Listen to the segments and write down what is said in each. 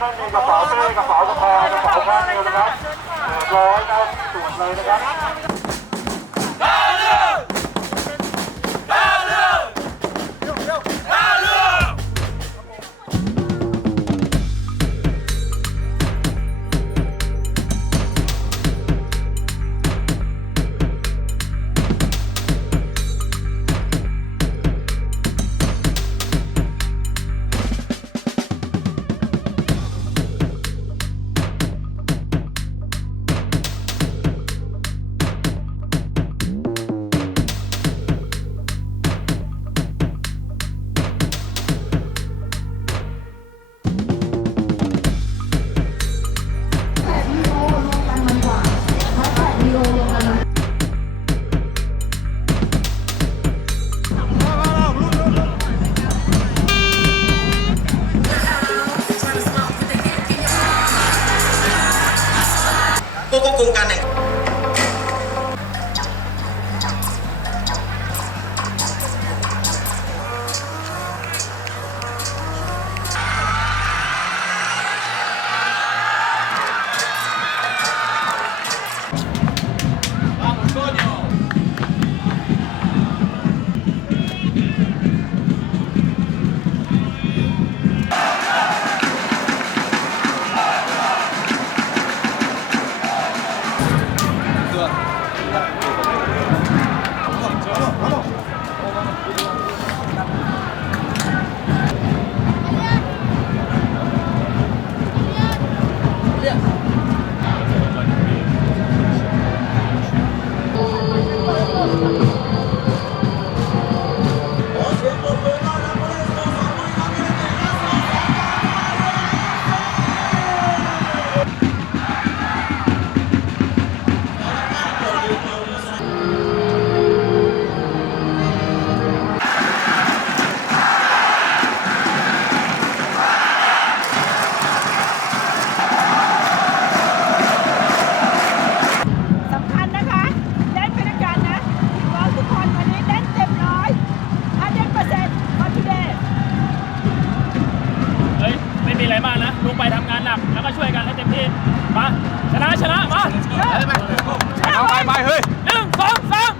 ไม่มีกระเป๋าเป้กระเป๋าสะพายกระเป๋าข้างเดียวนะครับร้อยนะตรวจเลยนะครับ ผู้ควบคุมการแข่งสำคัญนะคะเล่นไปด้วยกันนะเราทุกคนวันนี้เล่นเต็มร้อย100% for today เฮ้ย ไม่มีอะไรมากนะลุงไปทำงานหนัก แล้วก็ช่วยกันให้เต็มที่ มาชนะ มาไปเฮ้ย1 2 3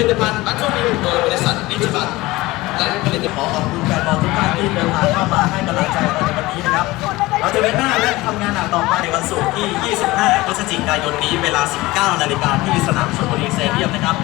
ลิตภัณฑ์บัตรช่วงนี้โดยบริษัทนิจิบัตและผลิตภัณฑ์ขอบคุณแฟนบอลทุกท่านที่เดินทางเข้ามาให้กำลังใจเราในวันนี้นะครับเราจะเดินหน้าและทำงานหนักต่อไปในวันศุกร์ที่ 25 พฤศจิกายนนี้เวลา 19 นาฬิกาที่สนามชลบุรีสเตเดียมนะครับ